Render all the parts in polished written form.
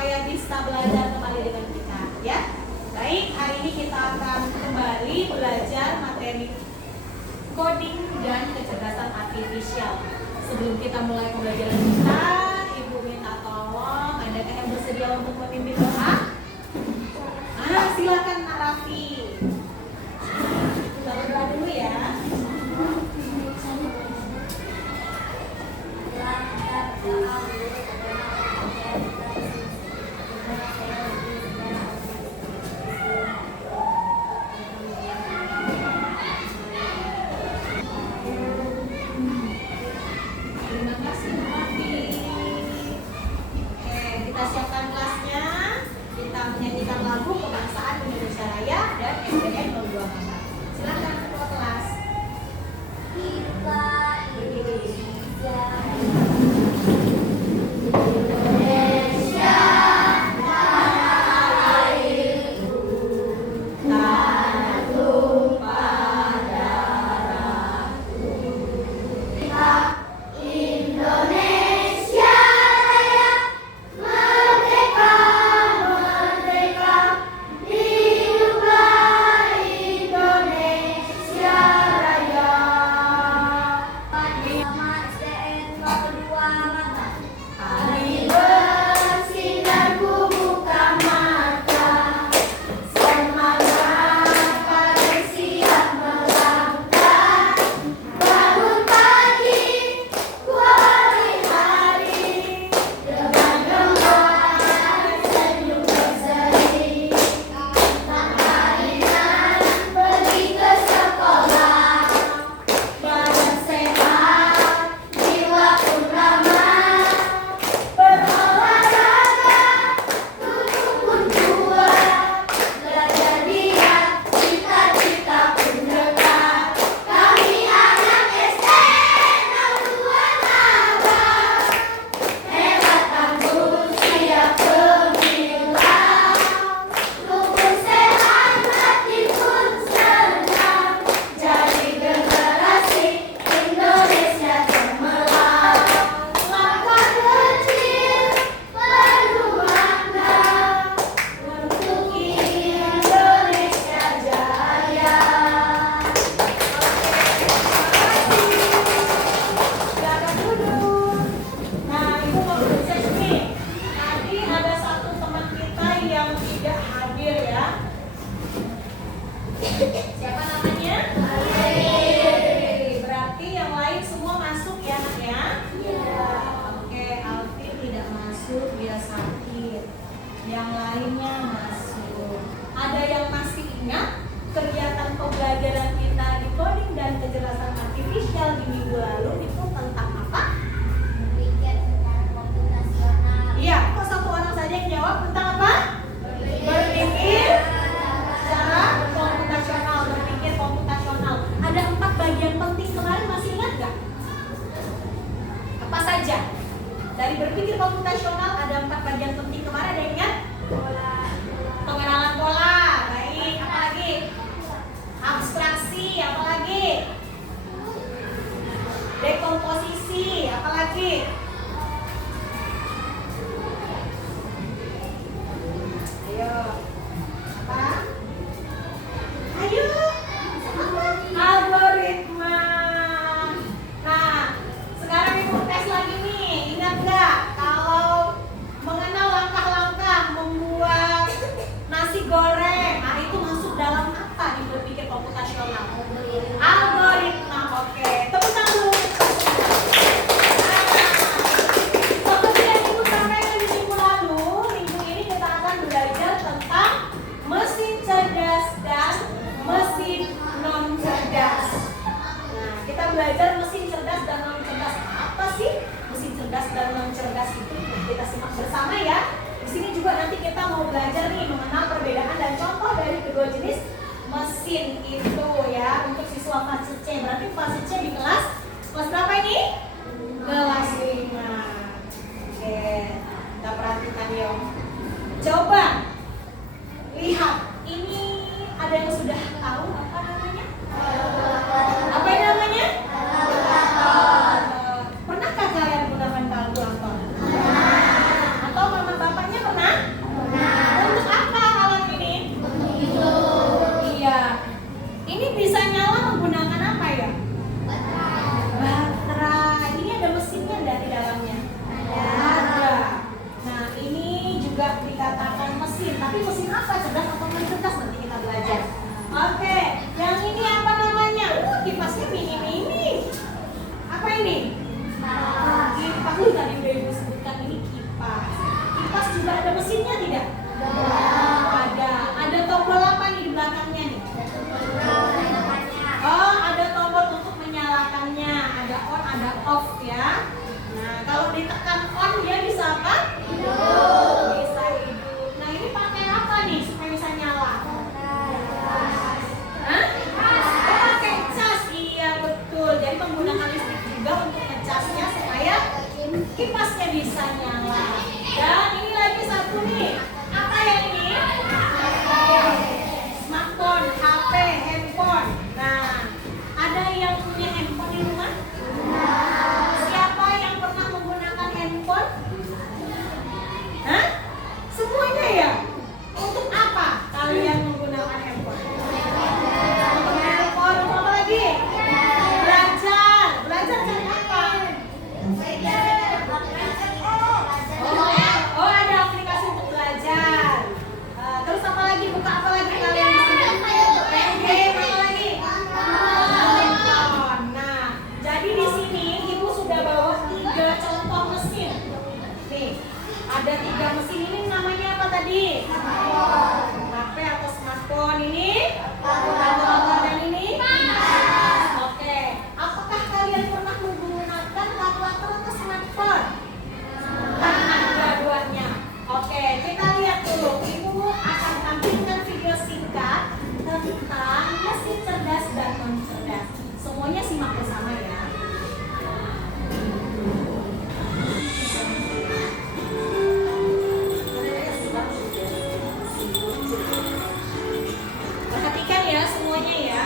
supaya bisa belajar kembali dengan kita, ya. Baik, hari ini kita akan kembali belajar materi coding dan kecerdasan artifisial. Sebelum kita mulai pembelajaran kita, Ibu minta tolong, adakah yang bersedia untuk memimpin doa? Silakan Nak Raffi. Kita berdoa dulu ya. Terima kasih Raffi. Oke, kita siapkan kelasnya. Kita menyanyikan lagu Kebangsaan Indonesia Raya dan SBN 02 Mama. Silakan ketua kelas. Kita Indonesia. Siapa namanya? Alvin. Berarti yang lain semua masuk ya Nak ya? Iya. Oke, Alvin tidak masuk, dia sakit. Yang lainnya masuk. Ada yang masih ingat kegiatan pembelajaran kita di coding dan kecerdasan artifisial di minggu lalu itu tentang apa? Berpikir secara komputasional. Iya, kok satu orang saja yang jawab tentang apa? Berpikir berpikir komputasional. Ada 4 bagian penting kemarin, masih ingat nggak? Apa saja? Dari berpikir komputasional ada 4 bagian penting kemarin, ada yang ingat? Pengenalan pola, baik. Apa lagi? Abstraksi, apa lagi? Dekomposisi, apa lagi? Ayo. Apa? Ayo, algoritma. Nah, sekarang Ibu tes lagi nih. Ingat nggak kalau mengenal langkah-langkah membuat nasi goreng? Nah, itu masuk dalam apa di berpikir komputasional? Algoritma. Oke, tepuk tangan dulu. Seperti yang Ibu sampaikan di minggu lalu, minggu ini kita akan belajar tentang mesin cerdas dan mesin non cerdas. Nah, kita belajar mesin cerdas dan non cerdas. Apa sih mesin cerdas dan non cerdas itu? Kita simak bersama ya. Di sini juga nanti kita mau belajar nih mengenal perbedaan dan contoh dari kedua jenis mesin itu ya untuk siswa fase C. Berarti fase C di kelas berapa ini? Kelas 5. Oke, kita perhatikan ya. Coba lihat, ini ada yang sudah tahu apa namanya? Apa yang namanya? Pernahkah kalian gunakan kalkulator? Atau mama bapaknya pernah? Tapi mesin apa? Cerdas atau non cerdas? Nanti kita belajar. Oke, yang ini apa namanya? Kipasnya mini-mini. Apa ini? Kipas. Tadi udah ibu sebutkan ini kipas. Kipas juga ada mesinnya tidak? Ada. Ada tombol apa nih di belakangnya nih? Oh, ada tombol untuk menyalakannya. Ada on, ada off ya. Nah, kalau ditekan on dia bisa apa? Hidup. Bisa hidup. Nah, ini pakai apa nih supaya bisa nyala? Hah? Oh, pakai cas. Iya, betul. Jadi menggunakan listrik juga untuk ngecasnya supaya kipasnya bisa nyala. Dan ini lagi satu nih. Apa ya ini? Smartphone, HP, handphone. Nah, ada yang punya handphone di rumah? Siapa yang pernah menggunakan handphone? Hah? Semuanya ya? Untuk apa kalian menggunakan handphone? Untuk handphone, apa lagi? Belajar. Belajar cari apa? Oh, ada aplikasi untuk belajar. Terus apa lagi? Buka apa lagi kalian di sini? Game apa lagi? Nonton. Nah, jadi di sini ibu sudah bawa 3 contoh mesin. Nih, ada 3 mesin ini namanya apa tadi? HP atau smartphone ini? Kalkulator dan ini? Oke. Apakah kalian pernah menggunakan kalkulator atau smartphone? Dua-duanya. Oke, kita lihat dulu. Ibu akan tampilkan video singkat tentang mesin cerdas dan non cerdas. Semuanya simak bersama ya. Perhatikan ya semuanya ya.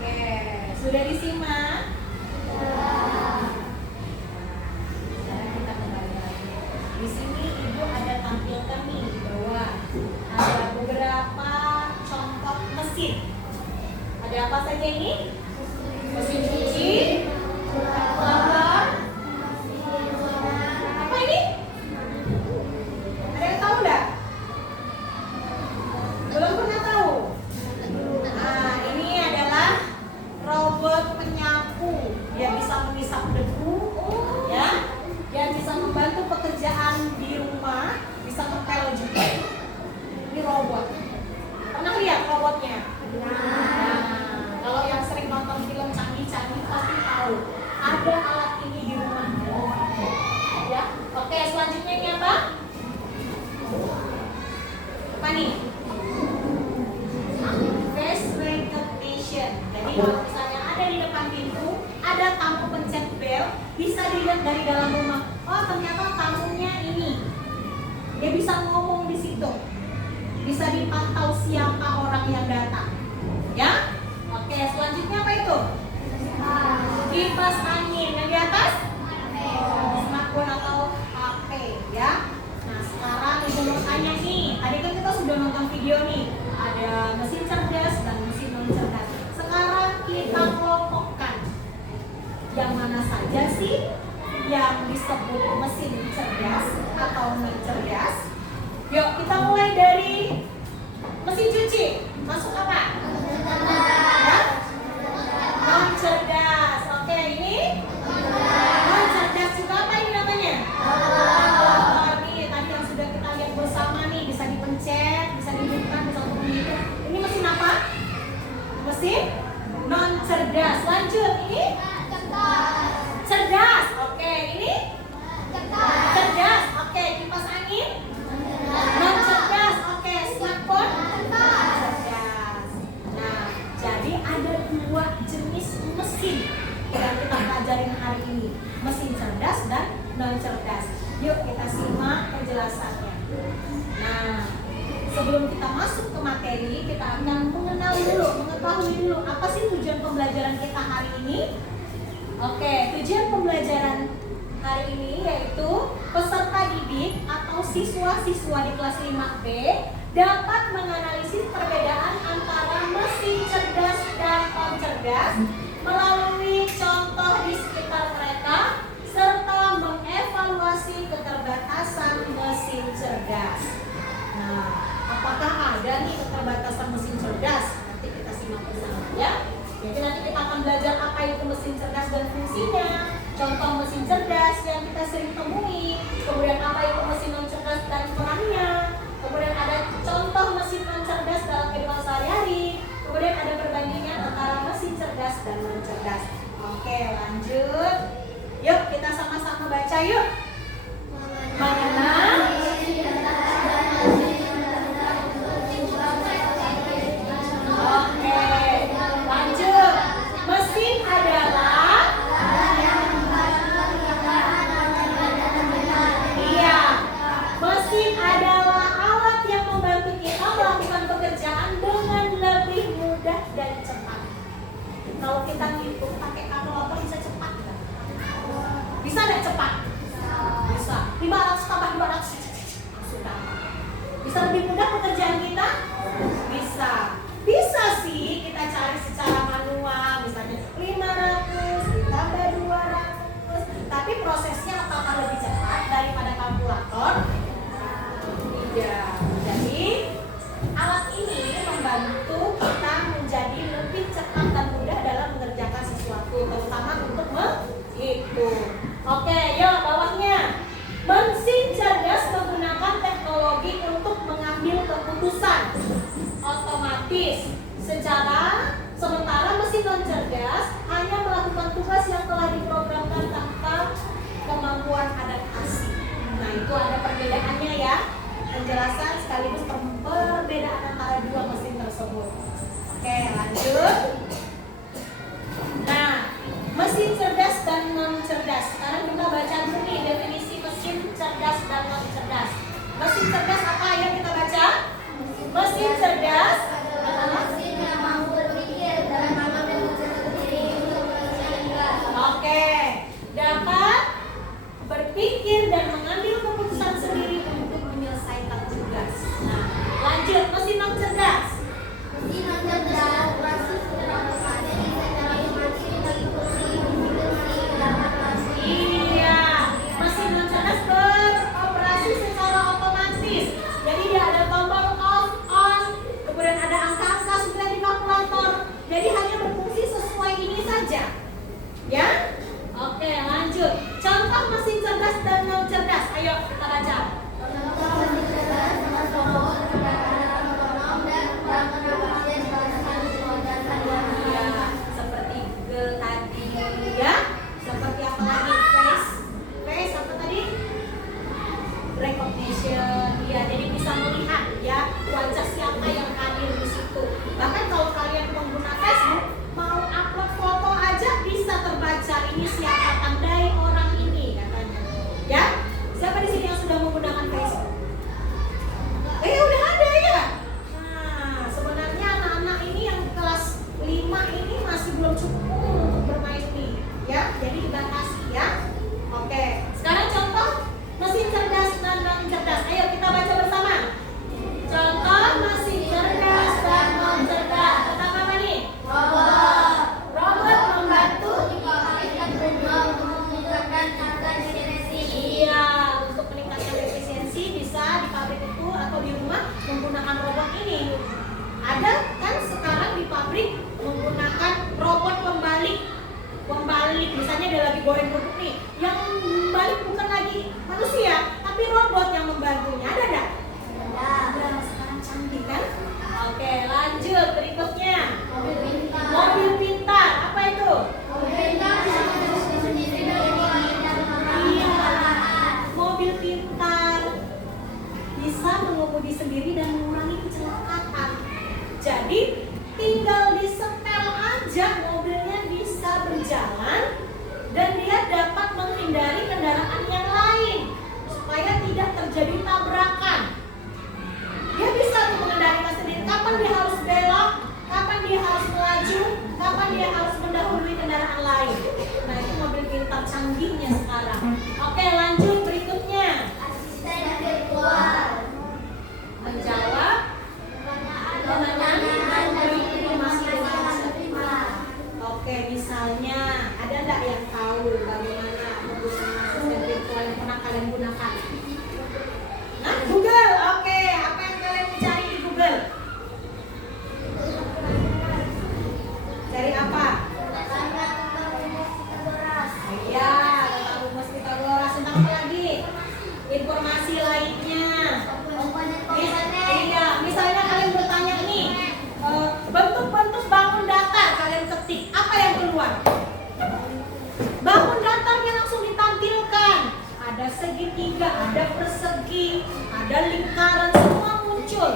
Oke, sudah disimak? Kita kembali lagi. Di sini ibu ada tampilkan nih bahwa ada beberapa contoh mesin. Ada apa saja ini? Mesin cuci, kalkulator. Apa ini? Ada yang tahu nggak? Belum pernah tahu? Nah, ini adalah robot penyapu. Dia bisa mengisap debu, ya. Dia bisa membantu pekerjaan di rumah, bisa ngepel juga. Ini robot. Pernah lihat robotnya? Nah, kalau yang sering nonton film canggih-canggih pasti tahu. Ada alat ini di rumah. Ya. Oke, selanjutnya ini apa? Apa nih? Face recognition. Jadi kalau misalnya ada di depan pintu, ada tamu pencet bel, bisa dilihat dari dalam rumah. Oh, ternyata tamunya ini. Dia bisa ngomong di situ. Bisa dipantau siapa orang yang datang. Ya? Oke, selanjutnya apa itu? Kipas angin. Yang di atas? Smartphone atau HP, ya. Nah, sekarang ibu mau tanya nih. Tadi kan kita sudah nonton video nih. Ada mesin cerdas dan mesin non cerdas. Sekarang kita kelompokkan. Yang mana saja sih yang disebut mesin cerdas atau non cerdas? Yuk, kita mulai dari mesin cuci. Masuk apa? Ya? Non cerdas. Oke, ini non cerdas juga apa ini namanya? Ini tadi yang sudah kita lihat bersama nih, bisa dipencet, bisa dihidupkan, bisa gitu. Ini mesin apa? Mesin non cerdas. Lanjut, ini cerdas. Oke, ini cerdas. Oke, kipas angin penjelasannya. Nah, sebelum kita masuk ke materi, kita akan mengetahui dulu apa sih tujuan pembelajaran kita hari ini. Oke, tujuan pembelajaran hari ini yaitu peserta didik atau siswa-siswa di kelas 5B dapat menganalisis perbedaan antara mesin cerdas dan non cerdas melalui contoh di sekitar mereka serta mengevaluasi keterbatasan mesin cerdas. Nah, apakah ada nih keterbatasan mesin cerdas? Nanti kita simak bersama ya. Jadi nanti kita akan belajar apa itu mesin cerdas dan fungsinya, contoh mesin cerdas yang kita sering temui, kemudian apa itu mesin non cerdas dan perannya, kemudian ada contoh mesin non cerdas dalam kehidupan sehari-hari, kemudian ada perbandingan antara mesin cerdas dan non cerdas. Oke, lanjut. Yuk kita sama-sama baca yuk. Mengenal kalau kita ngitung pakai kalkulator bisa cepat nggak? Bisa nggak cepat? Bisa. 500 tambah 200 sudah. Bisa lebih mudah pekerjaan kita? Bisa. Bisa sih kita cari secara manual, misalnya 500 ditambah 200. Tapi prosesnya apakah lebih cepat daripada kalkulator? Tidak. Jadi alat ini membantu kita menjadi lebih cepat dan mudah dalam mengerjakan sesuatu, terutama untuk menghitung. Oke, yuk bawahnya. Mesin cerdas menggunakan teknologi untuk mengambil keputusan otomatis sementara mesin non cerdas hanya melakukan tugas yang telah diprogramkan tanpa kemampuan adaptasi. Nah, itu ada perbedaannya ya. Penjelasan sekaligus perbedaan antara dua mesin tersebut. Oke, lanjut. Nah, mesin cerdas dan non cerdas. Sekarang kita baca dulu nih definisi mesin cerdas dan non cerdas. Mesin cerdas apa ya kita baca? Mesin cerdas adalah mesin yang mampu berpikir dan mengambil keputusan sendiri untuk menyelesaikan. Oke, dapat berpikir dan mengambil keputusan sendiri untuk menyelesaikan tugas. Nah, lanjut mesin non cerdas. Mesin non cerdas operasi secara otomatis secara otomatis bagi fungsi Iya, mesin non cerdas beroperasi secara otomatis. Jadi dia ada tombol off, on, kemudian ada angka-angka sudah di kalkulator. Jadi hanya berfungsi sesuai ini saja. Ya? Oke, lanjut. Contoh mesin cerdas dan non cerdas. Ayo kita baca. Contoh mesin cerdas dengan robot kendaraan otonom dan pengoperasian berdasarkan kecerdasan manusia. Seperti Google tadi ya. Seperti apa lagi? Face apa tadi? Recognition. Ya, jadi bisa melihat ya wajah siapa yang hadir di situ. Bahkan kalau kalian pengguna Facebook mau upload foto aja bisa terbaca ini siapa, tandai orang ini katanya. Ya? Siapa di sini yang sudah menggunakan Facebook? Udah ada ya? Nah, sebenarnya anak-anak ini yang kelas 5 ini masih belum cukup umur untuk bermain ini. Ya, jadi dibatasi ya. Oke, sekarang contoh mesin cerdas dan non cerdas. Ayo kita baca bersama. Contoh mesin cerdas dan non cerdas. Tentang apa nih? Robot membantu untuk meningkatkan efisiensi. Iya, untuk meningkatkan efisiensi bisa di pabrik itu atau di rumah menggunakan robot ini. Ada kan sekarang di pabrik menggunakan robot pembalik. Misalnya dia lagi goreng kerupuk nih, yang membalik bukan lagi manusia, tapi robot yang membantunya. Ada nggak? Ada. Sekarang canggih kan? Oke, lanjut berikutnya. Mobil pintar. Apa itu? Mobil pintar bisa mengemudi sendiri dan Iya. Mobil pintar bisa mengemudi sendiri dan mengurangi kecelakaan. Jadi tinggal disetel aja, mobilnya bisa berjalan dan dia dapat menghindari kendaraan yang lain supaya tidak terjadi canggihnya sekarang. Oke, lanjut berikutnya. Asisten virtual. Menjawab pertanyaan dari informasi dengan. Oke, misalnya ada nggak yang tahu bagaimana menggunakan asisten virtual yang pernah kalian gunakan? Nah, Google. Oke, apa yang kalian cari di Google? Cari apa? Iya, tentang rumus Pythagoras. Tentang apa lagi? Informasi lainnya. Iya, misalnya kalian bertanya nih, bentuk-bentuk bangun datar kalian ketik, apa yang keluar? Bangun datarnya langsung ditampilkan. Ada segitiga, ada persegi, ada lingkaran, semua muncul.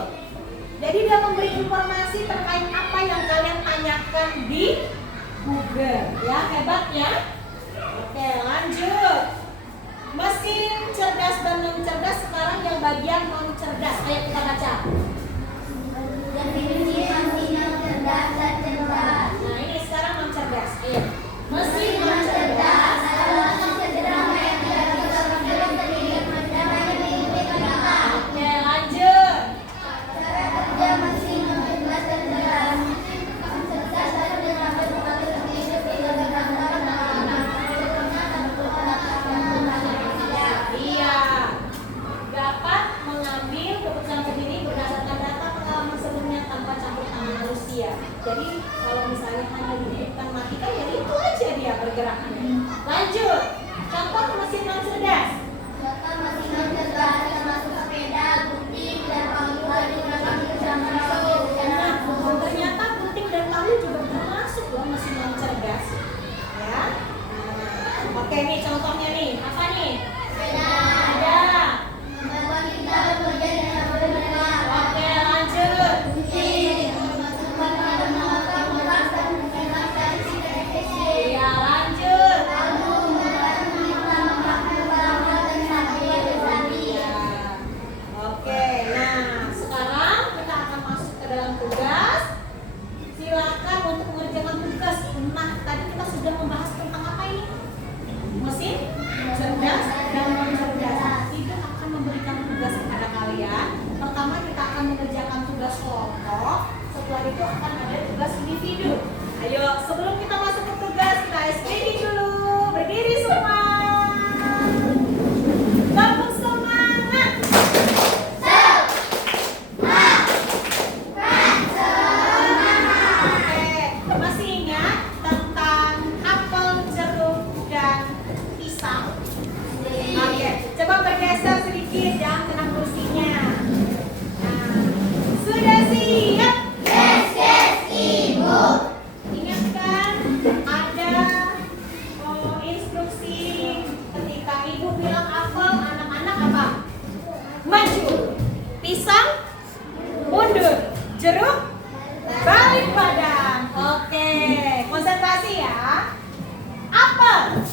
Jadi dia memberi informasi terkait apa yang kalian tanyakan di Google. Ya, hebat ya. Oke, lanjut. Mesin cerdas dan non cerdas, sekarang yang bagian non cerdas. Ayo kita baca. Definisi mesin cerdas dan cerdas. Nah, ini sekarang non cerdas. Ayo. Mesin non Mesin cerdas. cerdas adalah mesin sederhana yang tidak bisa bergerak sendiri dan hanya diinginkan akal. Oke, lanjut. Cara kerja mesin cerdas dan cerdas. Mesin cerdas dapat mengambil berbagai jenis pilihan berdasarkan pengalaman. Contohnya satu orang manusia. Iya. Dapat mengambil keputusan sendiri berdasarkan data pengalaman sebelumnya tanpa campur tangan manusia. Jadi kalau misalnya hanya dihidupkan matikan, ya itu aja dia bergeraknya. Lanjut. Contoh mesin non cerdas. Contoh mesin cerdas termasuk sepeda, gunting, dan palu juga digunakan bersama Nah, ternyata gunting dan palu juga termasuk loh mesin non cerdas. Ya. Nah, oke nih contohnya nih. Apa nih? sepeda. Ada. Membantu kita bekerja dengan benar. Oke, lanjut. Gunting memasukkan pada mengangkat berat dan mengenakan efisiensi. Iya, lanjut. Palu membantu kita memakai barang dan sambil berlari. Ya. Oke, nah sekarang kita akan masuk ke dalam tugas. Silakan untuk mengerjakan tugas. Nah, tadi kita sudah membahas tentang apa ini? Mesin cerdas dan non cerdas. Tidak akan memberikan tugas kepada kalian. Pertama kita akan mengerjakan tugas kelompok. Setelah itu akan ada tugas individu. Ayo, sebelum kita masuk ke tugas, kita SPG dulu. Berdiri semua. Tepuk semangat. Oke, masih ingat tentang apel, jeruk, dan pisang? Oke, coba bergeser sedikit, jangan kena kursinya. Nah, sudah siap? Yes, yes, Ibu. Ingatkan ada instruksi ketika ibu bilang apel, anak-anak apa? Maju. Pisang mundur. Jeruk balik badan. Oke, konsentrasi ya. Apel,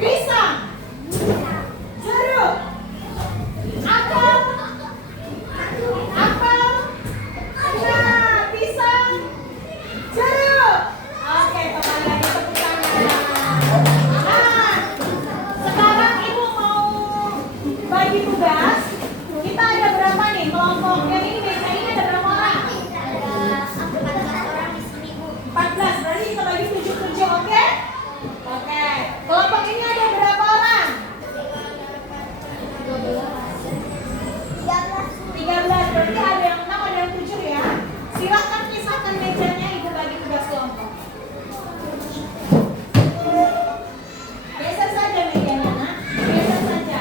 pisang, jeruk, apel, apel. Nah, pisang, jeruk. Oke, kembali lagi tepuk tangan. Nah, sekarang ibu mau bagi tugas. Kita ada berapa nih kelompoknya? Ini meja ini ada berapa orang? Ada 14 orang di sini, Bu. 14, berarti kita bagi 7-7, oke? Oke, kelompok ini ada berapa orang? 13, berarti ada yang 6, ada yang 7 ya. Silakan pisahkan mejanya, ibu bagi tugas kelompok. Geser saja mejanya, nak. Geser saja.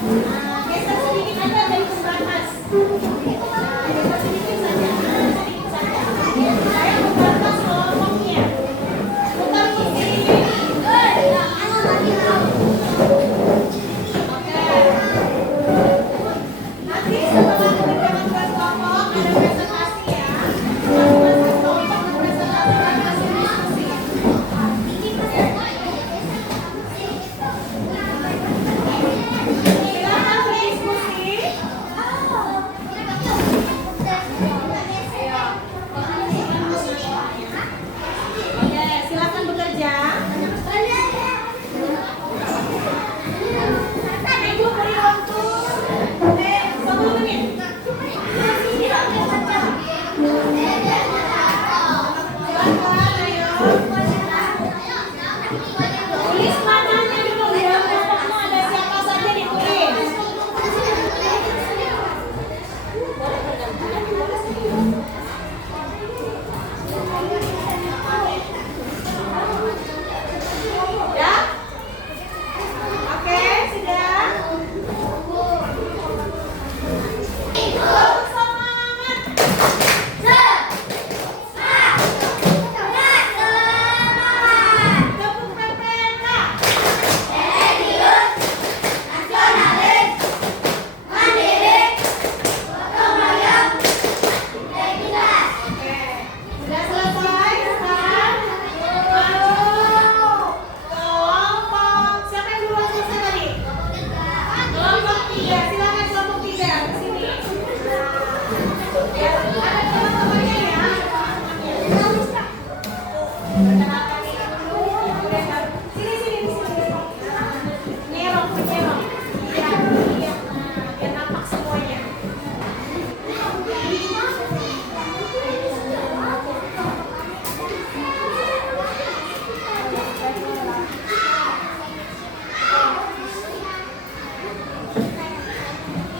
Nah, geser sedikit aja dari pembatas. Nah,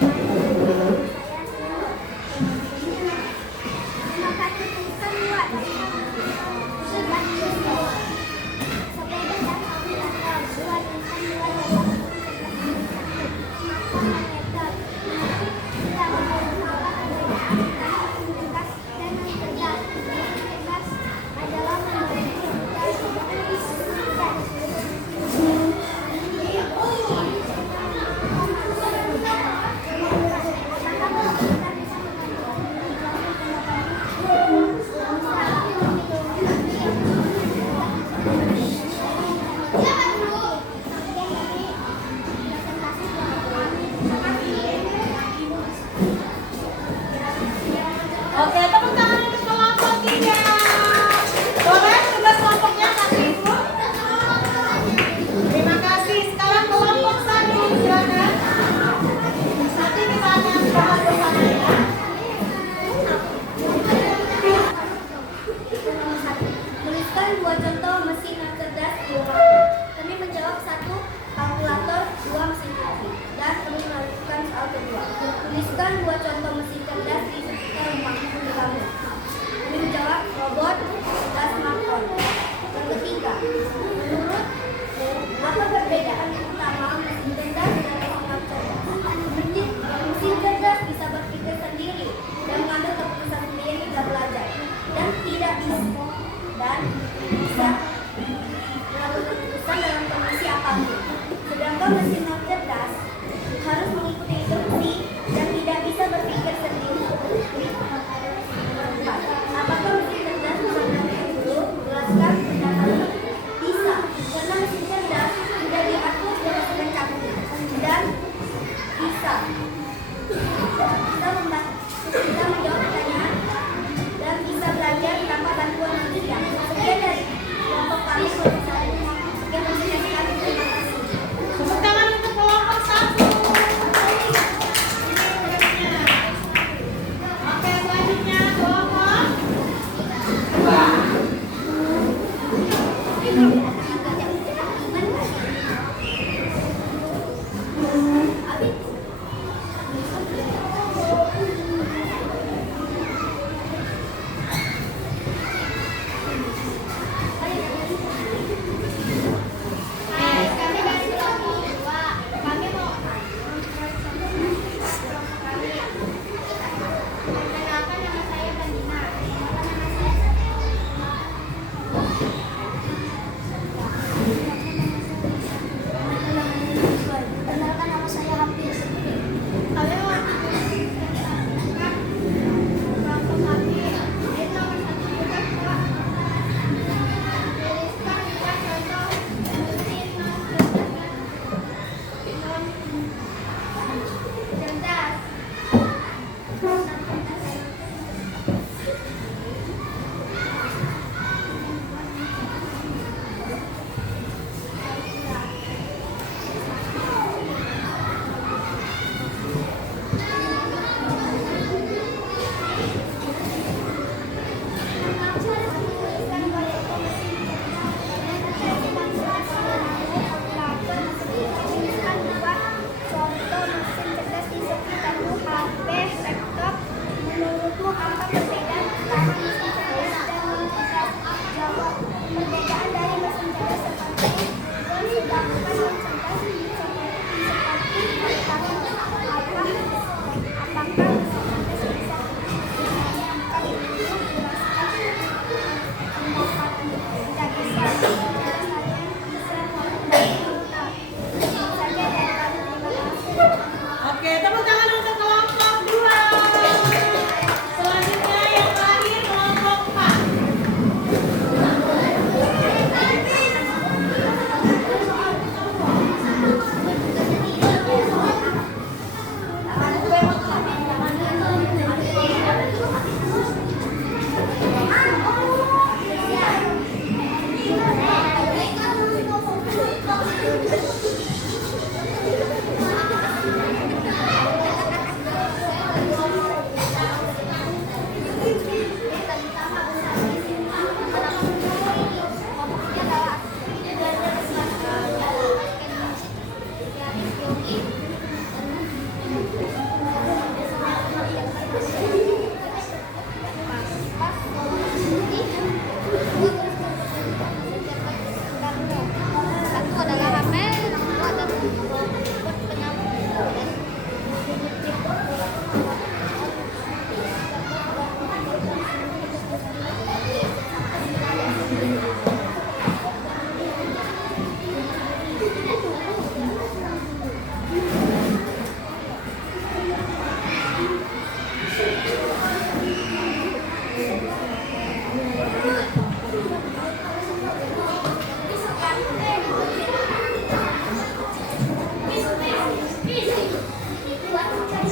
Terima kasih semua. Sudah semua. Sepeda dan kalkulator buat semua dapat meter. Kita bersama aktivitas dan cerdas. Cerdas adalah membantu Oke, tepuk tangan untuk kelompok 3. Boleh tugas kelompoknya kasih Ibu? Terima kasih. Sekarang kelompok 1 silakan. Nanti kita akan bahas bersama ya. Tuliskan 2 contoh mesin non cerdas di rumah. Kami menjawab 1 kalkulator, 2 mesin cuci, dan kami melakukan soal kedua. Tuliskan 2 contoh mesin cerdas di sekitar rumah kamu. Kami menjawab robot dan smartphone. Yang ketiga, menurut apa perbedaan utama mesin cerdas dan mesin non cerdas? Mesin cerdas bisa berpikir sendiri dan mengambil keputusan sendiri dan belajar, dan tidak bisa mengambil keputusan dalam kondisi apapun. Sedangkan mesin non cerdas harus mengikuti instruksi dan tidak bisa berpikir sendiri. Apakah mesin cerdas bisa belajar dulu? Jelaskan pendapatnya. Bisa, karena mesin cerdas tidak diatur berdasarkan kaki dan bisa menjawab pertanyaan dan bisa belajar tanpa bantuan manusia. Sekian dari kelompok kami. Sekian dari kami. Terima kasih. Tepuk tangan untuk kelompok 1. Oke, selanjutnya kelompok 2.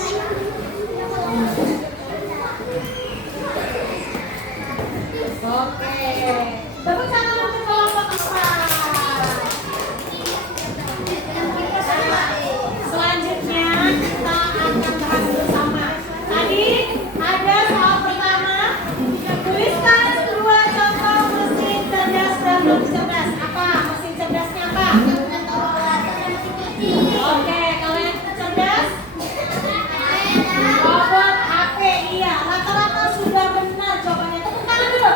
Oke. Tepuk tangan untuk kelompok 4. Selanjutnya kita akan bahas bersama. Tadi ada soal pertama, tuliskan 2 contoh mesin cerdas dan non cerdas. Apa? Mesin cerdasnya apa? Oke, kalian cerdas? Robot, HP, iya. Rata-rata sudah benar jawabannya. Tepuk tangan dulu.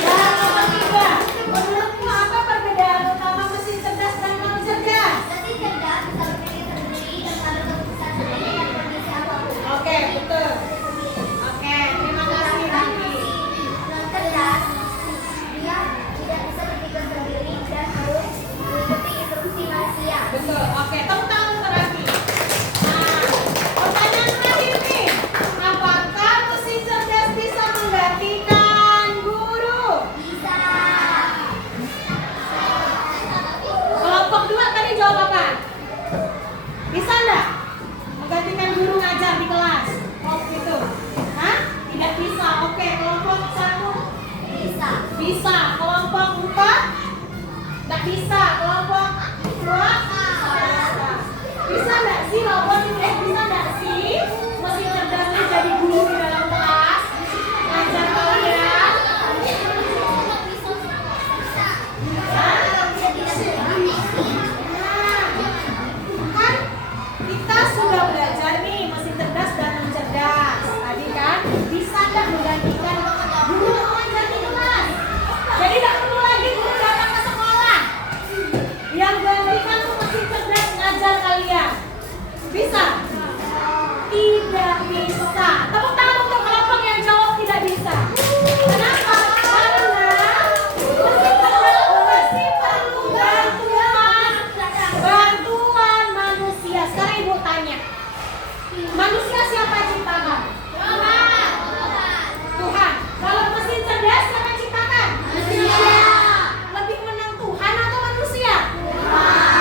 Dan nomor 3, menurutmu apa perbedaan utama mesin cerdas dan non cerdas? Mesin cerdas bisa berpikir sendiri dan pada keputusan sendiri dan kondisi apapun. Oke, betul. Oke, terima kasih Rani. Non cerdas, dia tidak bisa berpikir sendiri dan harus mengikuti instruksi manusia. Betul. Oke, tepuk tangan untuk Rani. Nah, pertanyaan terakhir nih. Apakah mesin cerdas bisa menggantikan guru? Bisa. Kelompok 2 tadi jawab apa? Bisa enggak menggantikan guru ngajar di kelas? Oh gitu. Hah? Tidak bisa. Oke, kelompok 1 Bisa. bisa. Kelompok 4 enggak bisa. Kelompok 2 bisa. Bisa enggak sih robot bisa enggak sih mesin cerdasnya jadi guru di dalam kelas? Ngajar kalian? Kan kita sudah belajar nih mesin cerdas dan non cerdas. Tadi kan bisa nggak menggantikan guru mengajar di kelas? Jadi nggak perlu lagi guru datang ke sekolah. Yang gantikan tuh mesin cerdas ngajar kalian. Bisa? Tidak bisa. Tepuk tangan untuk kelompok yang jawab tidak bisa. Kenapa? Karena mesin cerdas masih perlu bantuan manusia. Sekarang ibu tanya, manusia siapa yang ciptakan? Tuhan. Kalau mesin cerdas siapa yang ciptakan? Lebih menang Tuhan atau manusia?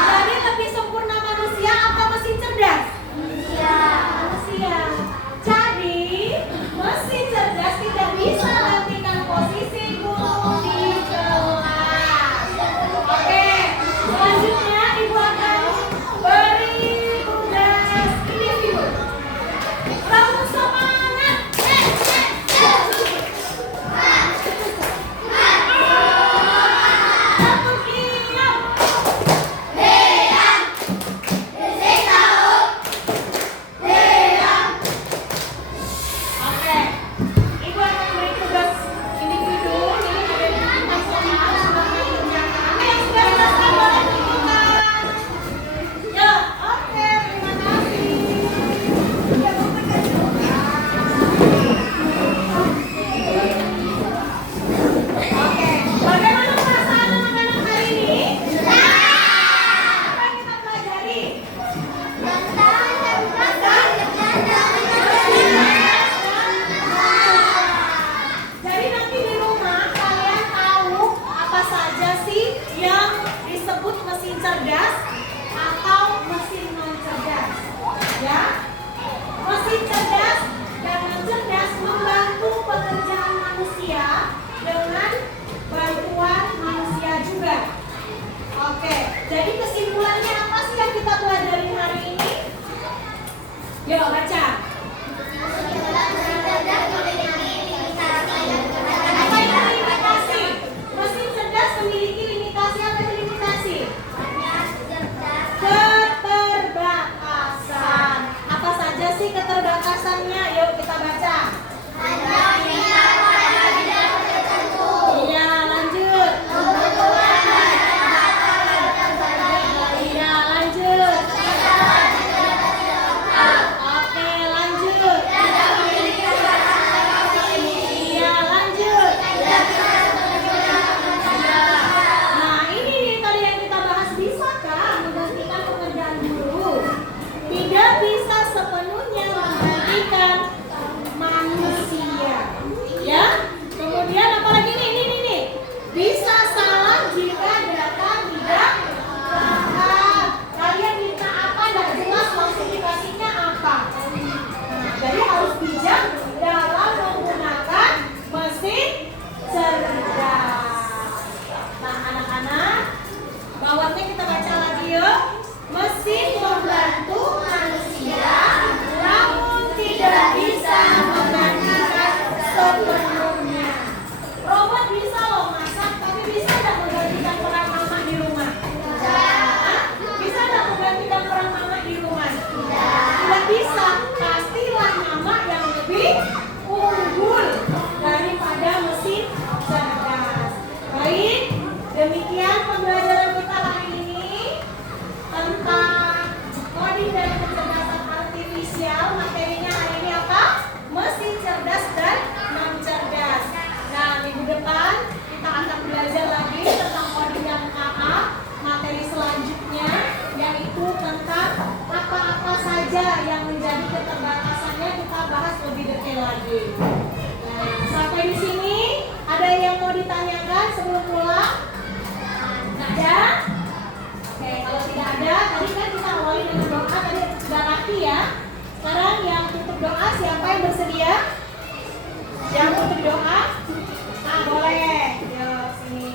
Jadi lebih sempurna manusia atau mesin cerdas? Manusia. Jadi mesin cerdas tidak bisa menggantikan posisi guru di kelas. Oke, selanjutnya ibu akan beri tugas individu. Sama-sama lagi. Nah, sampai di sini ada yang mau ditanyakan sebelum pulang? Ada? Oke, kalau tidak ada, tadi kan kita awali dengan doa, tadi sudah rapi ya. Sekarang yang tutup doa, siapa yang bersedia? Yang tutup doa? Nah, boleh. Yuk, sini.